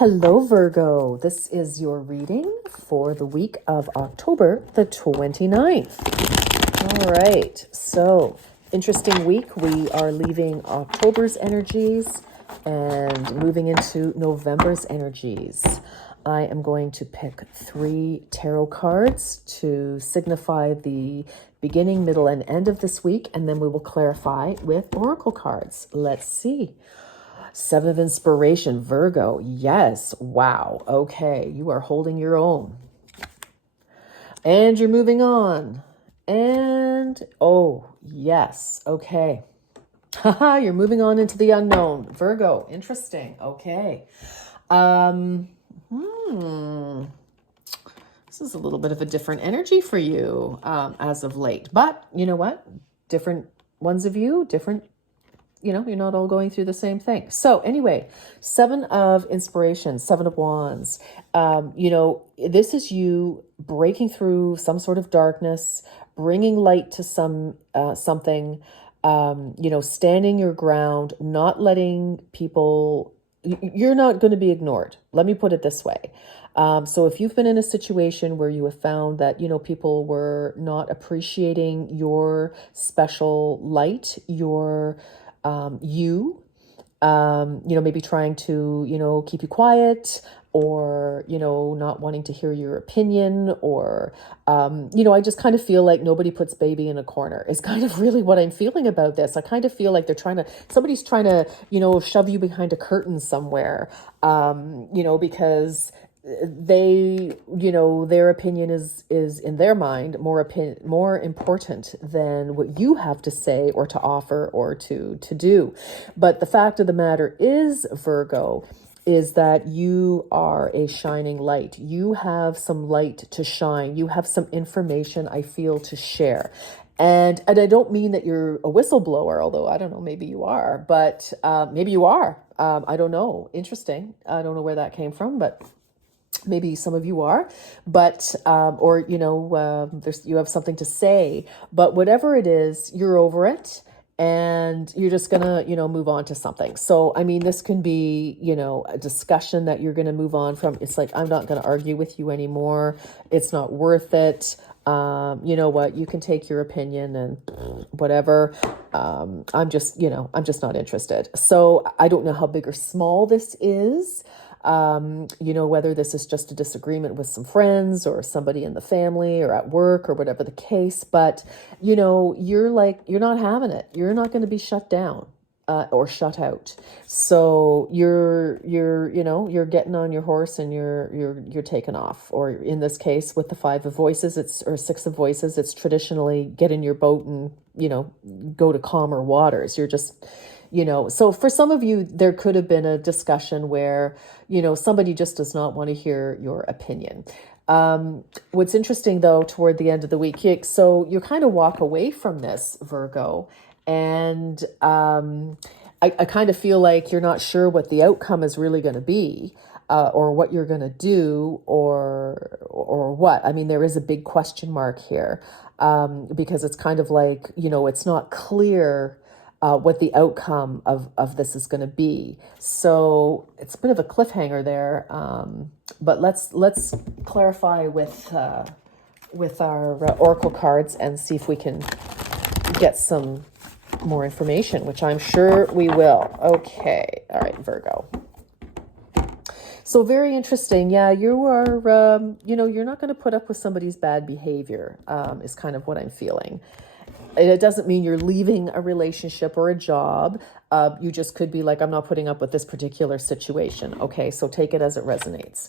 Hello, Virgo. This is your reading for the week of October the 29th. All right. So, interesting week. We are leaving October's energies and moving into November's energies. I am going to pick 3 tarot cards to signify the beginning, middle, and end of this week, and then we will clarify with oracle cards. Let's see. 7 of Inspiration, Virgo. Yes. Wow. Okay. You are holding your own. And you're moving on. And, oh, yes. Okay. Haha, you're moving on into the unknown. Virgo. Interesting. Okay. This is a little bit of a different energy for you as of late. But you know what? Different ones of you, different, you're not all going through the same thing. So anyway, 7 of Inspiration, 7 of Wands. This is you breaking through some sort of darkness, bringing light to something, standing your ground, not letting people, you're not going to be ignored. Let me put it this way. So if you've been in a situation where you have found that, people were not appreciating your special light, your maybe trying to, keep you quiet or, not wanting to hear your opinion or, I just kind of feel like nobody puts baby in a corner is kind of really what I'm feeling about this. I kind of feel like somebody's trying to, shove you behind a curtain somewhere, because they, their opinion is in their mind more important than what you have to say or to offer or to do. But the fact of the matter is, Virgo, is that you are a shining light. You have some light to shine. You have some information, I feel, to share. And I don't mean that you're a whistleblower, although I don't know, maybe you are, but maybe you are. I don't know. Interesting. I don't know where that came from, but maybe some of you are, but, you have something to say, but whatever it is, you're over it and you're just gonna, move on to something. So, I mean, this can be, a discussion that you're going to move on from. It's like, I'm not going to argue with you anymore. It's not worth it. You know what, you can take your opinion and whatever. I'm just not interested. So I don't know how big or small this is. Whether this is just a disagreement with some friends or somebody in the family or at work or whatever the case, but you're not having it. You're not going to be shut down, or shut out. So you're getting on your horse and you're taking off. Or in this case, with the 5 of voices, or 6 of voices, it's traditionally get in your boat and, go to calmer waters. You're just, so for some of you, there could have been a discussion where, somebody just does not want to hear your opinion. What's interesting though, toward the end of the week, so you kind of walk away from this, Virgo, and I kind of feel like you're not sure what the outcome is really going to be, or what you're going to do, or what. I mean, there is a big question mark here, because it's kind of like, it's not clear what the outcome of this is going to be. So it's a bit of a cliffhanger there. But let's clarify with our oracle cards and see if we can get some more information, which I'm sure we will. Okay. All right, Virgo. So very interesting. Yeah, you are, you're not going to put up with somebody's bad behavior, is kind of what I'm feeling. It doesn't mean you're leaving a relationship or a job. You just could be like, I'm not putting up with this particular situation. Okay, so take it as it resonates.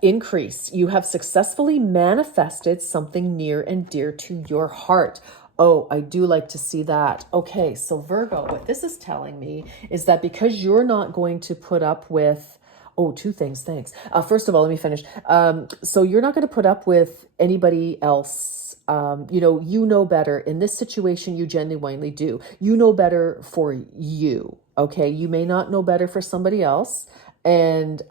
Increase. You have successfully manifested something near and dear to your heart. Oh, I do like to see that. Okay, so Virgo, what this is telling me is that because you're not going to put up with, 2 things, thanks. First of all, let me finish. So you're not going to put up with anybody else. You know better. In this situation, you genuinely do. You know better for you, okay? You may not know better for somebody else, and,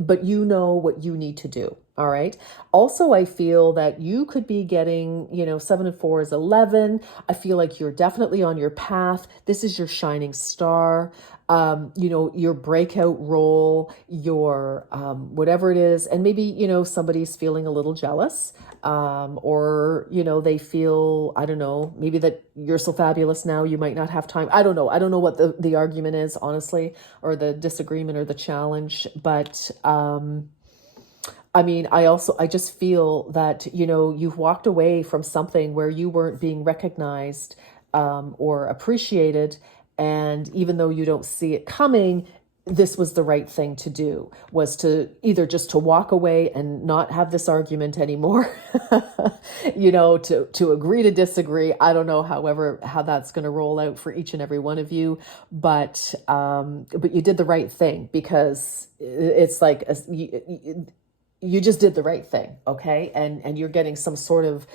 but you know what you need to do. All right. Also, I feel that you could be getting, 7 and 4 is 11. I feel like you're definitely on your path. This is your shining star. Your breakout role, your whatever it is. And maybe, somebody's feeling a little jealous. Or, they feel, I don't know, maybe that you're so fabulous now, you might not have time. I don't know. I don't know what the argument is, honestly, or the disagreement or the challenge. But, I mean, I just feel that, you've walked away from something where you weren't being recognized or appreciated. And even though you don't see it coming, this was the right thing to do, was to either just to walk away and not have this argument anymore, to agree to disagree. I don't know, however, how that's going to roll out for each and every one of you, but you did the right thing, because it's like, you just did the right thing. Okay. And you're getting some sort of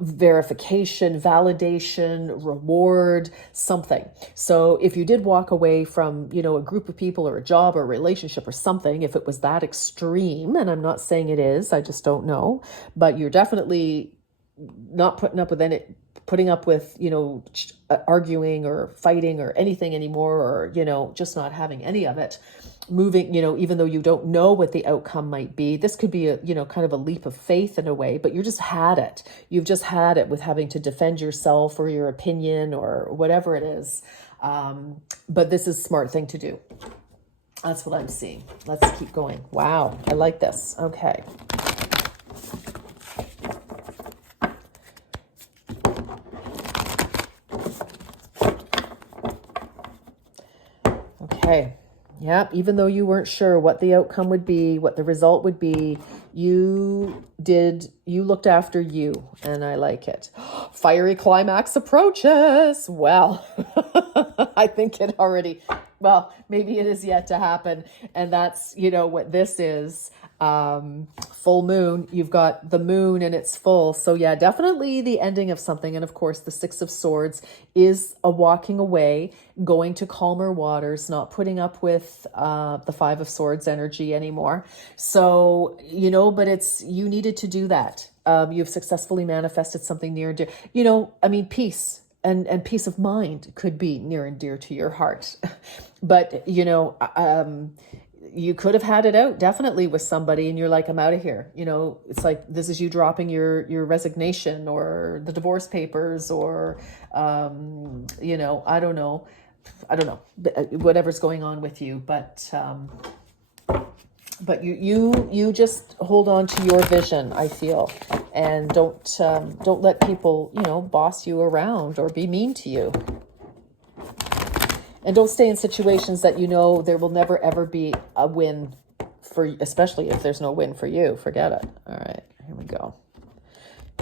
verification, validation, reward, something. So if you did walk away from, a group of people or a job or a relationship or something, if it was that extreme, and I'm not saying it is, I just don't know, but you're definitely not putting up with, arguing or fighting or anything anymore, or, just not having any of it. Moving, even though you don't know what the outcome might be, this could be a, kind of a leap of faith in a way, but you just had it. You've just had it with having to defend yourself or your opinion or whatever it is. But this is a smart thing to do. That's what I'm seeing. Let's keep going. Wow. I like this. Okay. Okay. Yeah, even though you weren't sure what the outcome would be, what the result would be, you looked after you, and I like it. Fiery climax approaches. Well, I think maybe it is yet to happen. And that's, what this is. Full moon, you've got the moon and it's full. So yeah, definitely the ending of something. And of course, the Six of Swords is a walking away, going to calmer waters, not putting up with the Five of Swords energy anymore. So, but you needed to do that. You've successfully manifested something near and dear. Peace and peace of mind could be near and dear to your heart. But, you could have had it out definitely with somebody, and you're like, I'm out of here. It's like, this is you dropping your resignation or the divorce papers or, I don't know, whatever's going on with you. But you just hold on to your vision, I feel, and don't let people, boss you around or be mean to you. And don't stay in situations that there will never, ever be a win for you, especially if there's no win for you. Forget it. All right, here we go.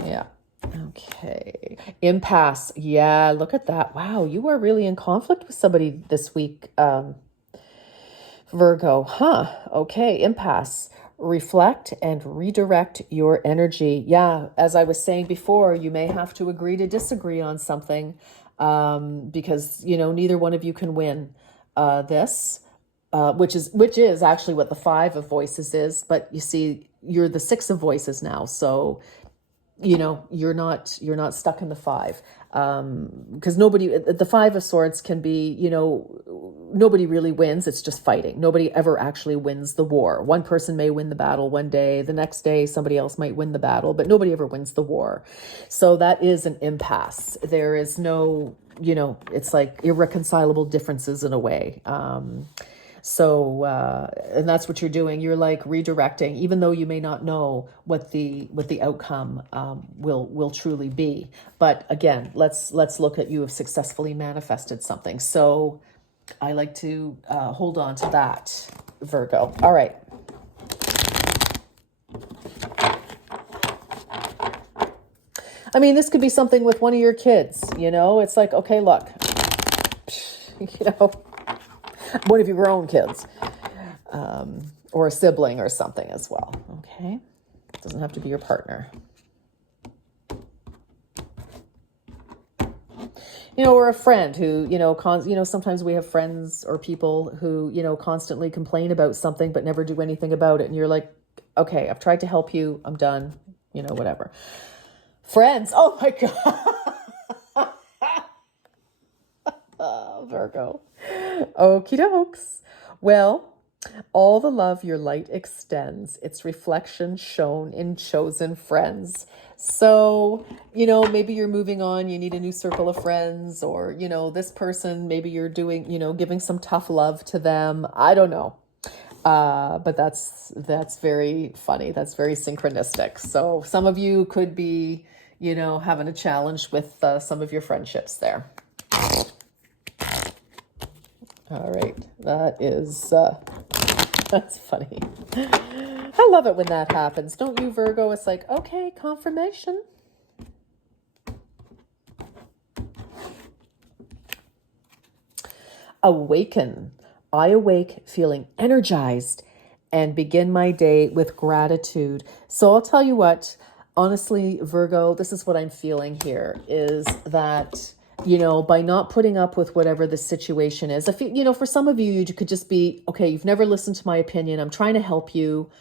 Yeah. Okay. Impasse. Yeah, look at that. Wow, you are really in conflict with somebody this week, Virgo. Huh. Okay, impasse. Reflect and redirect your energy. Yeah, as I was saying before, you may have to agree to disagree on something. Because, neither one of you can win this, which is actually what the Five of Voices is. But you see, you're the Six of Voices now. So, you're not stuck in the Five. Because the Five of Swords can be, nobody really wins. It's just fighting. Nobody ever actually wins the war. One person may win the battle one day. The next day, somebody else might win the battle, but nobody ever wins the war. So that is an impasse. There is no, it's like irreconcilable differences in a way. So, and that's what you're doing. You're like redirecting, even though you may not know what the outcome will truly be. But again, let's look at, you have successfully manifested something. So I like to hold on to that, Virgo. All right. This could be something with one of your kids, it's like, okay, look, one of your own kids, or a sibling or something as well. Okay. It doesn't have to be your partner. Or a friend who, sometimes we have friends or people who, constantly complain about something, but never do anything about it. And you're like, Okay, I've tried to help you. I'm done. Whatever. Friends. Oh my God. Virgo. Okie dokes. Well, all the love your light extends, its reflection shown in chosen friends. So, maybe you're moving on, you need a new circle of friends, or, this person, maybe you're doing, giving some tough love to them. I don't know. But that's very funny. That's very synchronistic. So some of you could be, having a challenge with some of your friendships there. All right. That's funny. I love it when that happens. Don't you, Virgo? It's like, okay, confirmation. Awaken. I awake feeling energized and begin my day with gratitude. So I'll tell you what, honestly, Virgo, this is what I'm feeling here is that, by not putting up with whatever the situation is, if for some of you, you could just be, okay, you've never listened to my opinion. I'm trying to help you.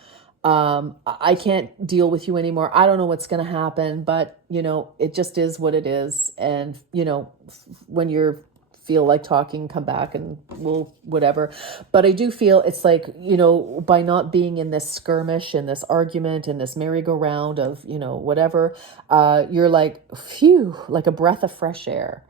I can't deal with you anymore. I don't know what's going to happen, but it just is what it is. And, when you're feel like talking, come back and we'll whatever. But I do feel it's like, by not being in this skirmish, in this argument, in this merry-go-round of, whatever, you're like, phew, like a breath of fresh air.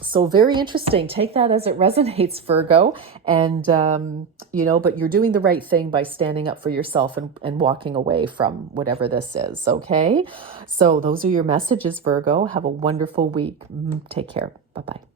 So very interesting. Take that as it resonates, Virgo. And, but you're doing the right thing by standing up for yourself and walking away from whatever this is. Okay. So those are your messages, Virgo. Have a wonderful week. Take care. Bye-bye.